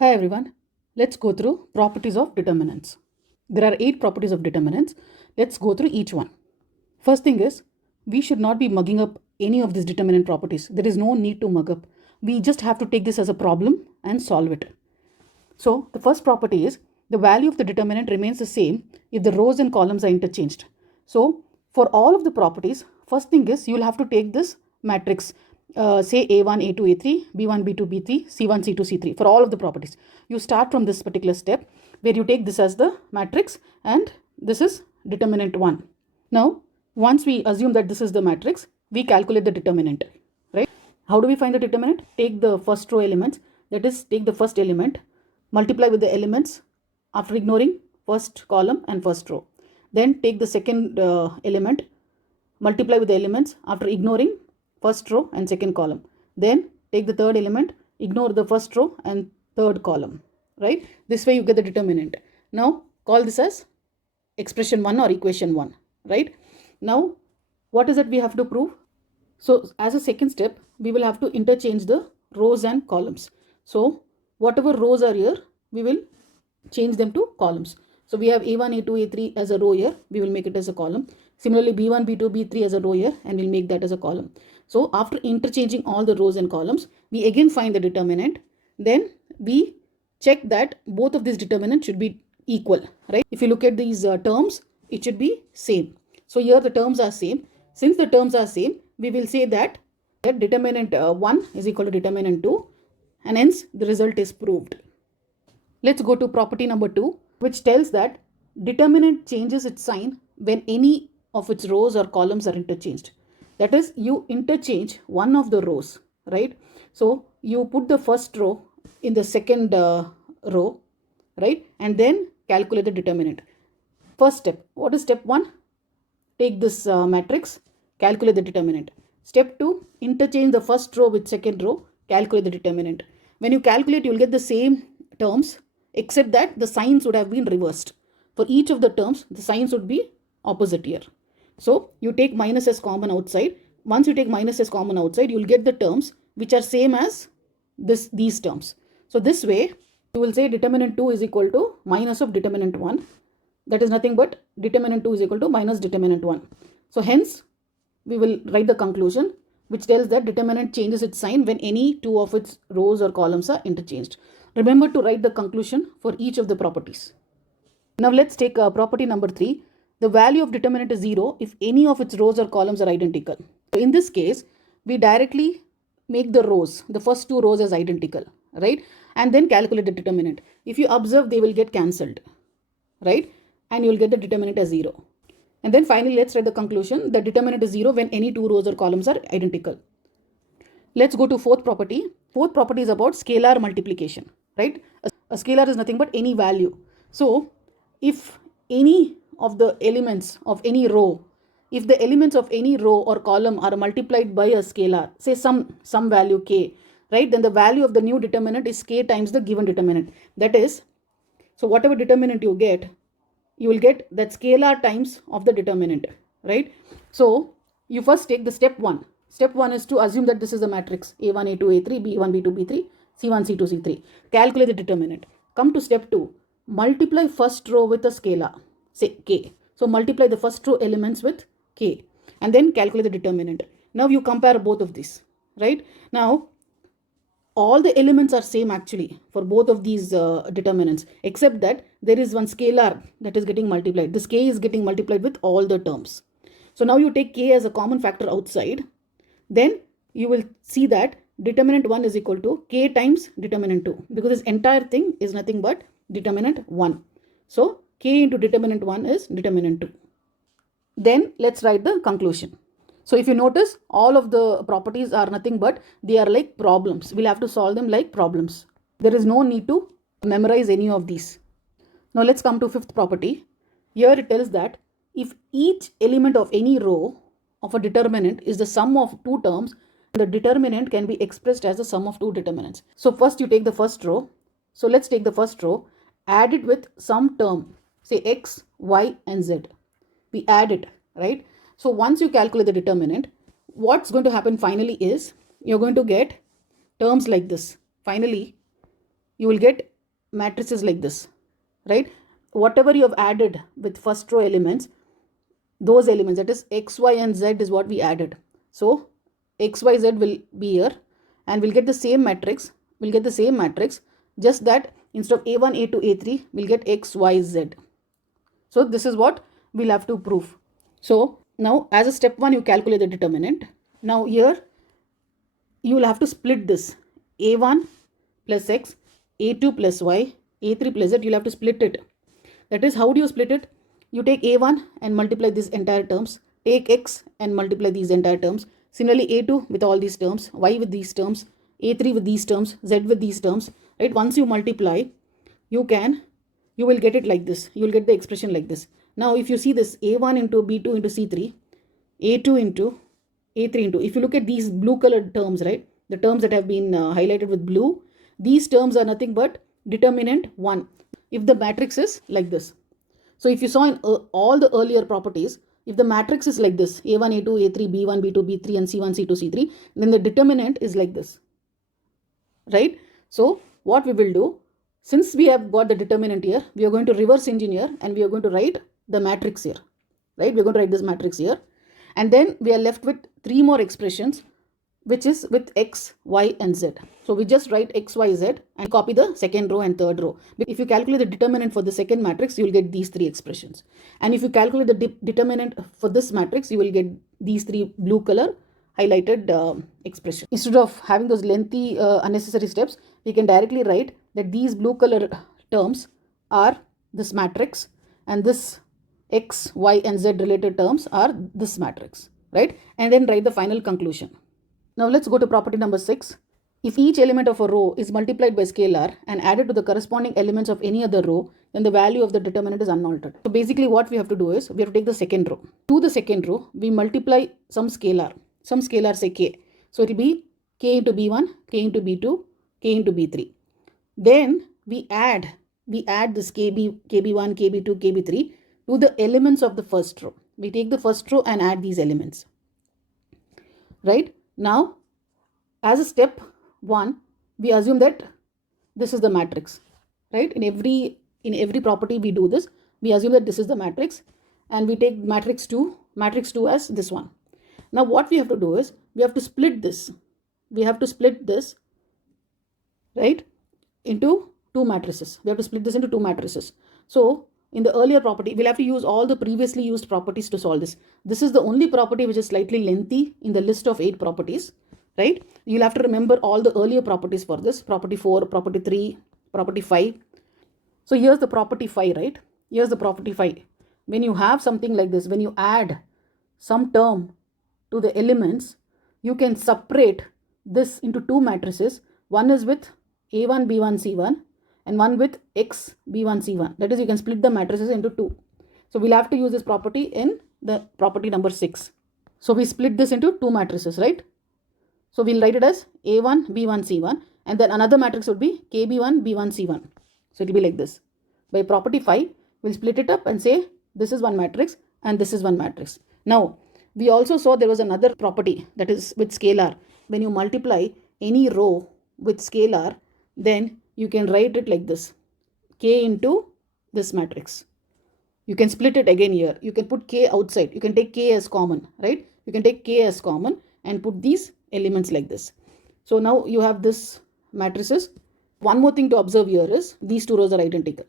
Hi everyone, let's go through properties of determinants. There are 8 properties of determinants. Let's go through each one. First thing is, we should not be mugging up any of these determinant properties. There is no need to mug up. We just have to take this as a problem and solve it. So the first property is, the value of the determinant remains the same if the rows and columns are interchanged. So for all of the properties, first thing is, you will have to take this matrix. Say A1, A2, A3, B1, B2, B3, C1, C2, C3 for all of the properties. You start from this particular step where you take this as the matrix and this is determinant 1. Now, once we assume that this is the matrix, we calculate the determinant, right? How do we find the determinant? Take the first row elements, that is, take the first element, multiply with the elements after ignoring first column and first row. Then take the second element, multiply with the elements after ignoring first row and second column. Then take the third element, ignore the first row and third column, right? This way you get the determinant. Now call this as expression 1 or equation 1, right? Now what is that we have to prove? So as a second step, we will have to interchange the rows and columns. So whatever rows are here, we will change them to columns. So we have A1, A2, A3 as a row here, we will make it as a column. Similarly, B1, B2, B3 as a row here, and we'll make that as a column. So after interchanging all the rows and columns, we again find the determinant. Then we check that both of these determinants should be equal, right? If you look at these terms, it should be same. So here the terms are same. Since the terms are same, we will say that determinant 1 is equal to determinant 2, and hence the result is proved. Let's go to property number 2, which tells that determinant changes its sign when any of its rows or columns are interchanged. That is, you interchange one of the rows, right? So you put the first row in the second row, right? And then calculate the determinant. First step, what is step 1? Take this matrix, calculate the determinant. Step 2, interchange the first row with second row, calculate the determinant. When you calculate, you will get the same terms, except that the signs would have been reversed. For each of the terms, the signs would be opposite here. So you take minus as common outside. Once you take minus as common outside, you will get the terms which are same as these terms. So this way, you will say determinant 2 is equal to minus of determinant 1. That is nothing but determinant 2 is equal to minus determinant 1. So hence, we will write the conclusion, which tells that determinant changes its sign when any two of its rows or columns are interchanged. Remember to write the conclusion for each of the properties. Now let's take property number 3. The value of determinant is 0 if any of its rows or columns are identical. So in this case, we directly make the rows, the first two rows as identical, right? And then calculate the determinant. If you observe, they will get cancelled, right? And you will get the determinant as 0. And then finally, let's write the conclusion. The determinant is 0 when any two rows or columns are identical. Let's go to fourth property. Fourth property is about scalar multiplication, right? A scalar is nothing but any value. So if any of the elements of any row, if the elements of any row or column are multiplied by a scalar, say some value k, right? Then the value of the new determinant is k times the given determinant. That is, so whatever determinant you get, you will get that scalar times of the determinant, right? So you first take the step 1. Step 1 is to assume that this is a matrix A1, A2, A3, B1, B2, B3, C1, C2, C3. Calculate the determinant. Come to step 2. Multiply first row with a scalar, say k. So multiply the first row elements with k and then calculate the determinant. Now you compare both of these, right? Now all the elements are same actually for both of these determinants, except that there is one scalar that is getting multiplied. This k is getting multiplied with all the terms. So now you take k as a common factor outside. Then you will see that determinant 1 is equal to k times determinant 2, because this entire thing is nothing but determinant 1. So k into determinant 1 is determinant 2. Then let's write the conclusion. So if you notice, all of the properties are nothing but they are like problems. We'll have to solve them like problems. There is no need to memorize any of these. Now let's come to fifth property. Here it tells that if each element of any row of a determinant is the sum of two terms, the determinant can be expressed as the sum of two determinants. So first you take the first row. So let's take the first row, add it with some term, say x, y and z. We add it, right? So once you calculate the determinant, what's going to happen finally is you're going to get terms like this. Finally, you will get matrices like this, right? Whatever you have added with first row elements, those elements, that is x, y and z is what we added. So x, y, z will be here and we'll get the same matrix. We'll get the same matrix, just that instead of a1, a2, a3, we'll get x, y, z. So this is what we'll have to prove. So now as a step 1, you calculate the determinant. Now here you will have to split this a1 plus x, a2 plus y, a3 plus z. You'll have to split it. That is, how do you split it? You take a1 and multiply these entire terms, take x and multiply these entire terms. Similarly, a2 with all these terms, y with these terms, a3 with these terms, z with these terms, right? Once you multiply, you will get it like this. You will get the expression like this. Now, if you see this a1 into b2 into c3, a2 into a3 into, if you look at these blue colored terms, right? The terms that have been highlighted with blue, these terms are nothing but determinant 1. If the matrix is like this. So if you saw in all the earlier properties, if the matrix is like this, a1, a2, a3, b1, b2, b3 and c1, c2, c3, then the determinant is like this, right? So what we will do, since we have got the determinant here, we are going to reverse engineer and we are going to write the matrix here, right? We're going to write this matrix here. And then we are left with 3 more expressions, which is with x, y and z. So we just write x, y, z and copy the second row and third row. If you calculate the determinant for the second matrix, you will get these 3 expressions. And if you calculate the determinant for this matrix, you will get these 3 blue color highlighted expressions. Instead of having those lengthy unnecessary steps, we can directly write that these blue color terms are this matrix and this x, y and z related terms are this matrix, right? And then write the final conclusion. Now let's go to property number 6. If each element of a row is multiplied by scalar and added to the corresponding elements of any other row, then the value of the determinant is unaltered. So basically what we have to do is, we have to take the second row. To the second row, we multiply some scalar say k. So it will be k into b1, k into b2, k into b3. Then we add this kb, kb1, kb2, kb3 to the elements of the first row. We take the first row and add these elements, right? Now, as a step 1, we assume that this is the matrix, right? In every property we do this. We assume that this is the matrix and we take matrix 2 as this one. Now, what we have to do is, we have to split this. We have to split this, right, into 2 matrices. We have to split this into 2 matrices. So, in the earlier property, we'll have to use all the previously used properties to solve this. This is the only property which is slightly lengthy in the list of 8 properties, right? You'll have to remember all the earlier properties for this. Property 4, property 3, property 5. So here's the property 5, right? Here's the property 5. When you have something like this, when you add some term to the elements, you can separate this into 2 matrices. One is with a1, b1, c1. And one with x, b1, c1. That is, you can split the matrices into 2. So we'll have to use this property in the property number 6. So we split this into 2 matrices, right? So we'll write it as a1, b1, c1. And then another matrix would be kb1, b1, c1. So it will be like this. By property 5, we'll split it up and say this is one matrix and this is one matrix. Now, we also saw there was another property, that is with scalar. When you multiply any row with scalar, then you can write it like this, k into this matrix. You can split it again here. You can put k outside. You can take k as common, right? You can take k as common and put these elements like this. So now you have this matrices. One more thing to observe here is, these 2 rows are identical.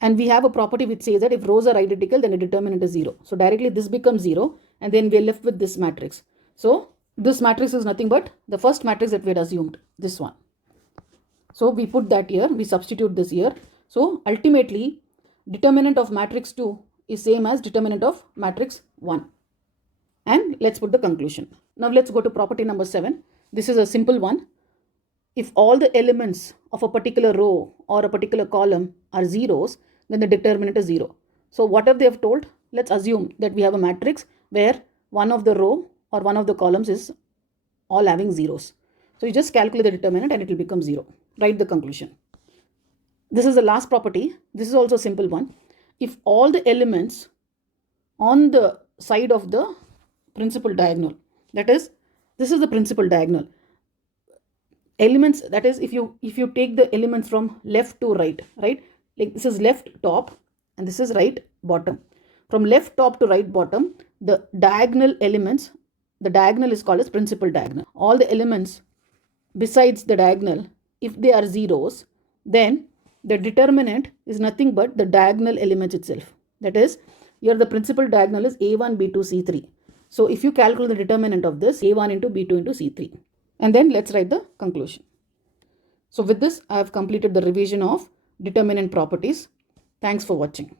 And we have a property which says that if rows are identical, then the determinant is 0. So directly this becomes 0 and then we are left with this matrix. So this matrix is nothing but the first matrix that we had assumed, this one. So we put that here, we substitute this here. So ultimately, determinant of matrix 2 is same as determinant of matrix 1. And let's put the conclusion. Now let's go to property number 7. This is a simple one. If all the elements of a particular row or a particular column are zeros, then the determinant is 0. So whatever they have told, let's assume that we have a matrix where one of the row or one of the columns is all having zeros. So you just calculate the determinant and it will become 0. Write the conclusion. This is the last property. This is also a simple one. If all the elements on the side of the principal diagonal, that is, this is the principal diagonal, elements, that is if you take the elements from left to right, like this is left top and this is right bottom. From left top to right bottom, the diagonal elements, the diagonal is called as principal diagonal. All the elements besides the diagonal, if they are zeros, then the determinant is nothing but the diagonal elements itself. That is, here the principal diagonal is a1, b2, c3. So if you calculate the determinant of this, a1 into b2 into c3. And then let's write the conclusion. So with this, I have completed the revision of determinant properties. Thanks for watching.